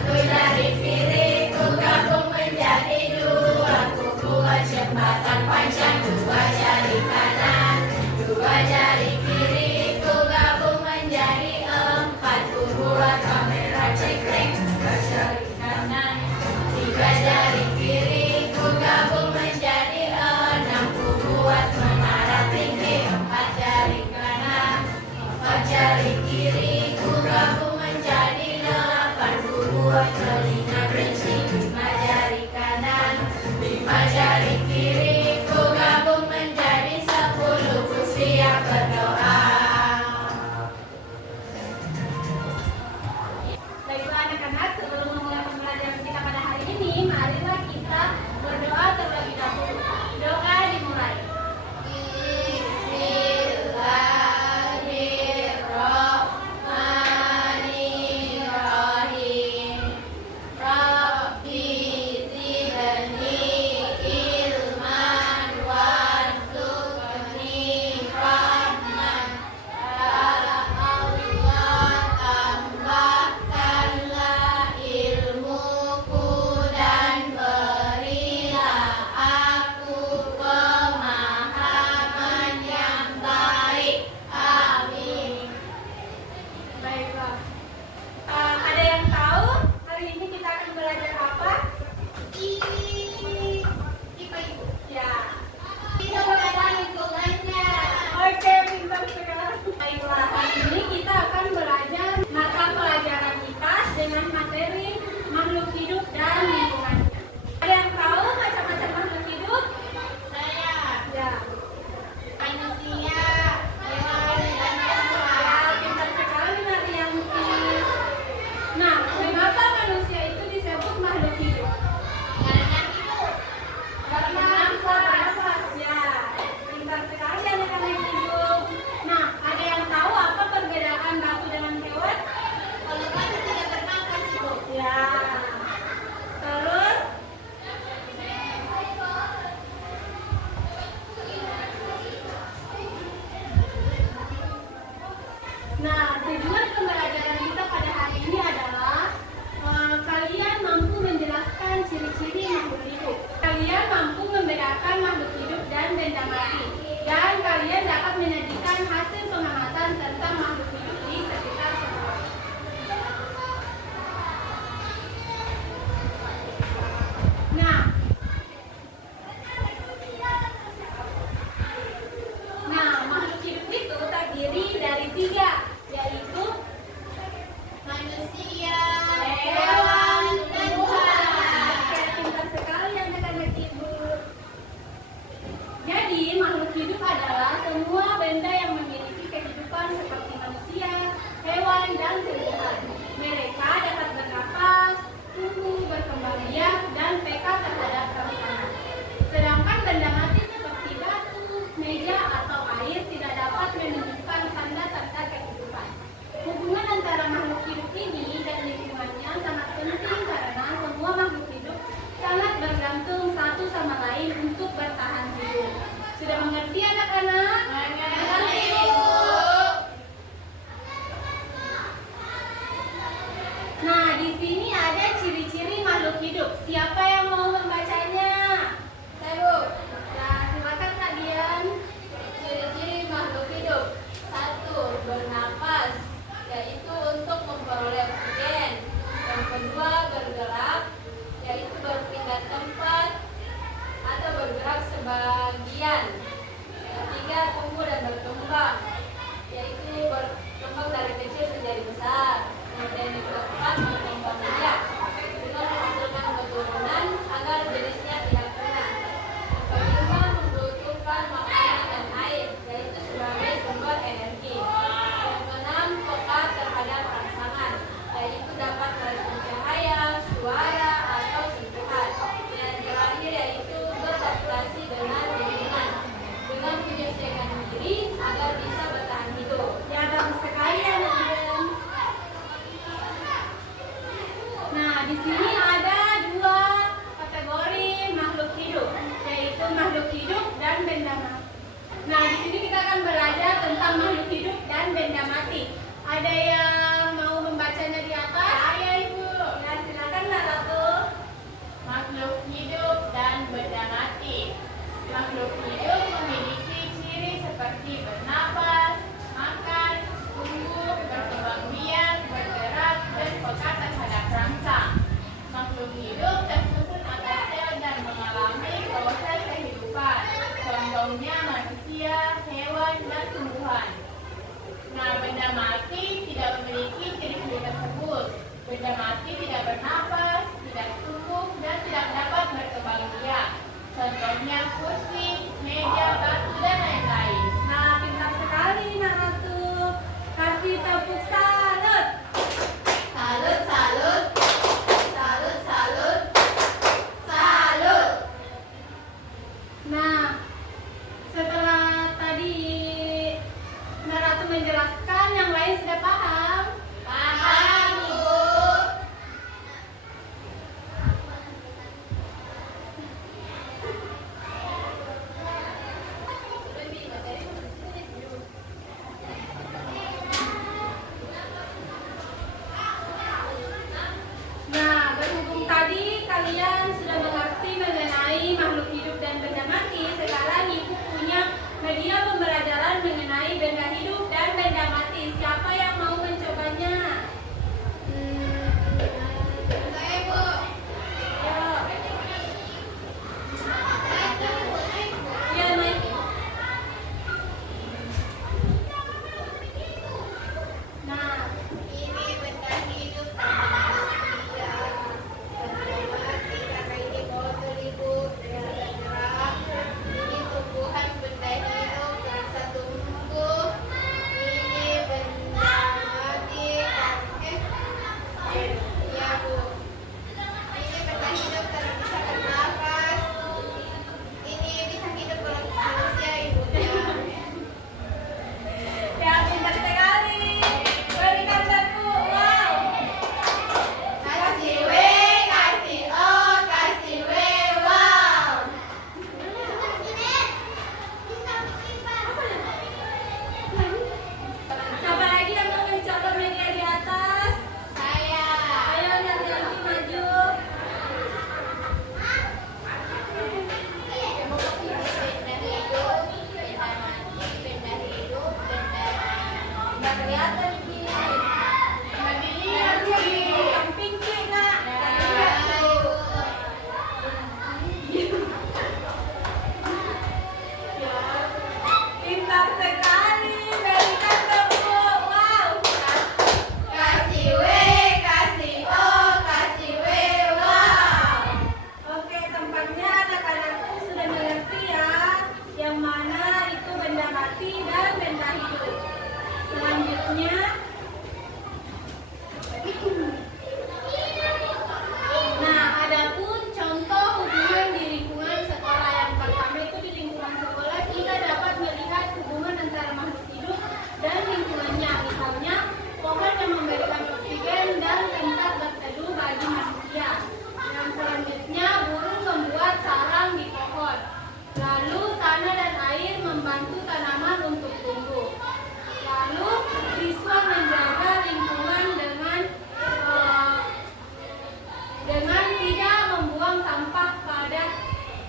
Satu jari kiri ku gabung menjadi dua, ku buat jembatan panjang. Dua jari kanan, dua jari kiri ku gabung menjadi empat, ku buat kamera cekrek. Dua jari kanan, tiga jari kiri ku gabung menjadi enam, ku buat menara tinggi. Empat jari kanan, empat jari kiri ku gabung menjadi delapan, ku buat telinga kerinci. Lima jari kanan, lima jari kiri ku gabung menjadi sepuluh, ku siap berdoa. Baiklah anak-anak, sebelum memulai pembelajaran kita pada hari ini, marilah kita berdoa terlebih dahulu. Doa dimulai. Bismillahirrahmanirrahim. Rabbi zidni ilman warzuqni rahman. Ya Allah, tambahkanlah ilmuku dan berilah aku pemahaman yang baik. Amin. Baiklah. Ada yang tahu hari ini kita akan belajar apa? IPA Ibu. Ya. Kita belajar lingkungannya. Oke, pintar sekali. Baiklah, hari ini kita akan belajar mata pelajaran IPAS dengan materi makhluk hidup dan lingkungannya. Ada yang tahu macam-macam makhluk hidup? Saya Ya. manusia, hewan, dan tumbuhan. Ya, pintar sekali Marianti. Nah, mengapa manusia itu disebut makhluk hidup? Karena hidup. Bernafas. Ya, pintar sekali anak-anak hidup. Nah, ada yang tahu apa perbedaan batu dengan hewan? Kalau batu tidak bernafas, Ibu. Ya. Terus, nah, tujuan pembelajaran kita pada hari ini adalah kalian mampu menjelaskan ciri-ciri makhluk hidup. Kalian mampu membedakan makhluk hidup dan benda mati. Dan kalian dapat menyajikan hasil pengamatan tentang makhluk hidup di sekitar sekolah. Nah, makhluk hidup itu terdiri dari tiga, yaitu Manusia, hewan, dan tumbuhan. Oke, pintar sekali anak-anak ibu. Jadi, makhluk hidup adalah semua benda yang memiliki kehidupan seperti manusia, hewan, dan tumbuhan. Mereka dapat bernafas, tumbuh, berkembang biak, dan peka terhadap rongsokan. Sedangkan benda mati seperti batu, meja, atau air tidak dapat menunjukkan tanda-tanda kehidupan. Hubungan antara makhluk hidup ini dan lingkungannya sangat penting karena semua makhluk hidup sangat bergantung satu sama lain untuk bertahan hidup. Sudah mengerti anak-anak? Mengerti, Ibu. Nah, di sini ada ciri-ciri makhluk hidup. Siapa yang mau membacanya? Saya, Bu. Nah, silakan Kak Dian. Ciri-ciri makhluk hidup. 1. Bernafas, yaitu untuk memperoleh oksigen. Yang kedua, bergerak, yaitu berpindah tempat atau bergerak sebagian. Yang ketiga, tumbuh dan berkembang, yaitu berkembang dari kecil menjadi besar. Kemudian yang keempat, berkembang biak dengan menghasilkan keturunan agar jenisnya tidak punah. Yang kelima, membutuhkan makanan dan air, yaitu sebagai sumber energi. Yang keenam, peka terhadap rangsangan, yaitu dapat merespon cahaya, suara, atau sentuhan. Dan terakhir yaitu beradaptasi dengan lingkungan dengan menyesuaikan diri agar bisa bertahan hidup. Ya, bagus sekali anak Dian. Nah, di sini ada dua kategori makhluk hidup, yaitu makhluk hidup dan benda mati. Nah, di sini kita akan belajar tentang makhluk hidup dan benda mati. Ada yang mau membacanya di atas? Saya, Ibu. Ya, silakan.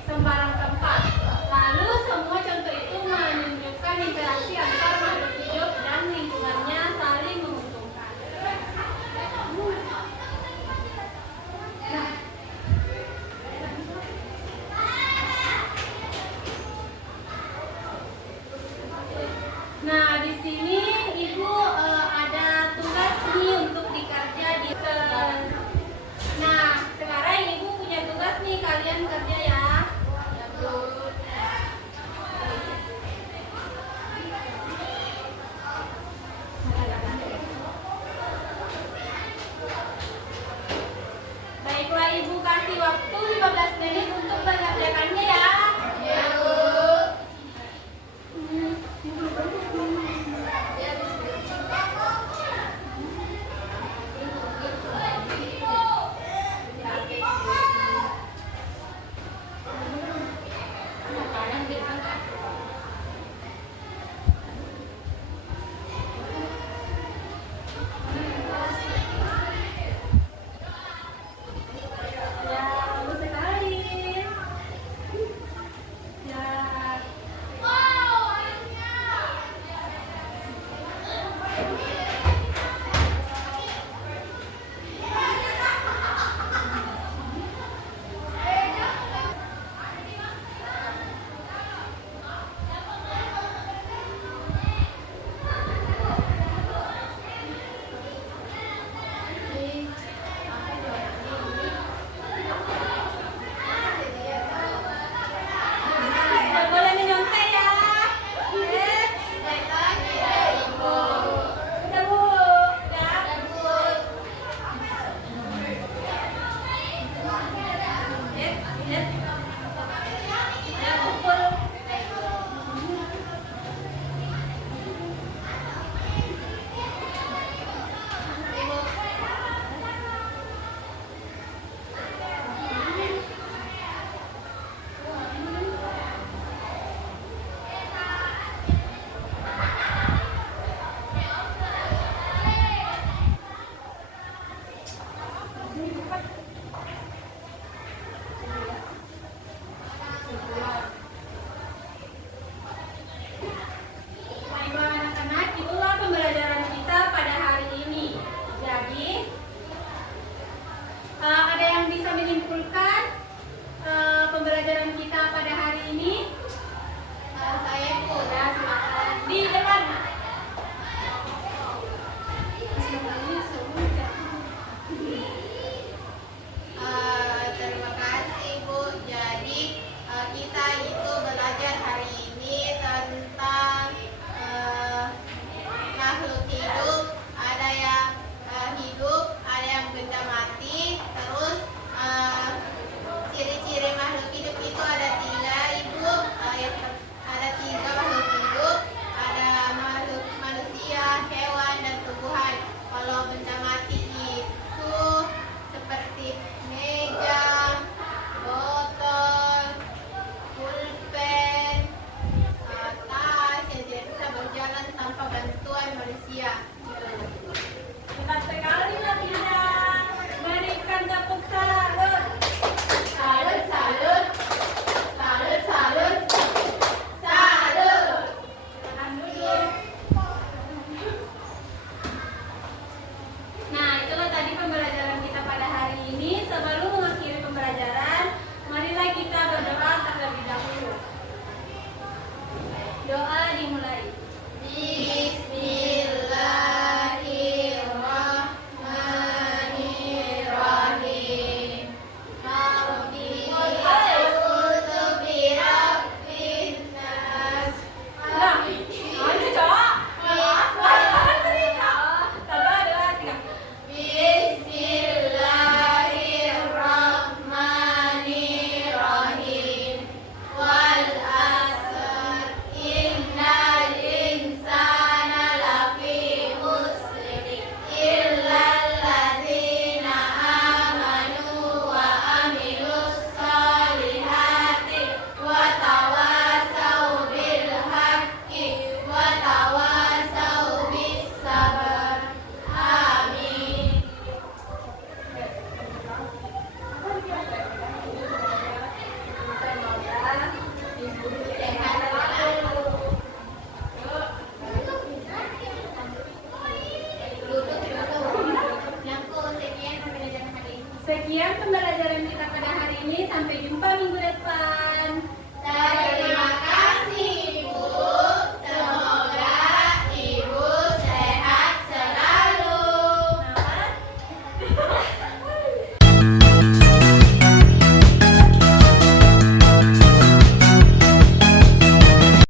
sembarang tempat. Lalu semua contoh itu menunjukkan interaksi antar makhluk hidup dan lingkungannya saling menguntungkan. Nah, di sini Ibu ada tugas nih untuk dikerja di Nah, sekarang Ibu punya tugas nih, kalian kerja ya. Baiklah, Ibu kasih waktu 15 menit untuk mengerjakannya ya. Ya, Bu. Ya, bagus sekali. depan.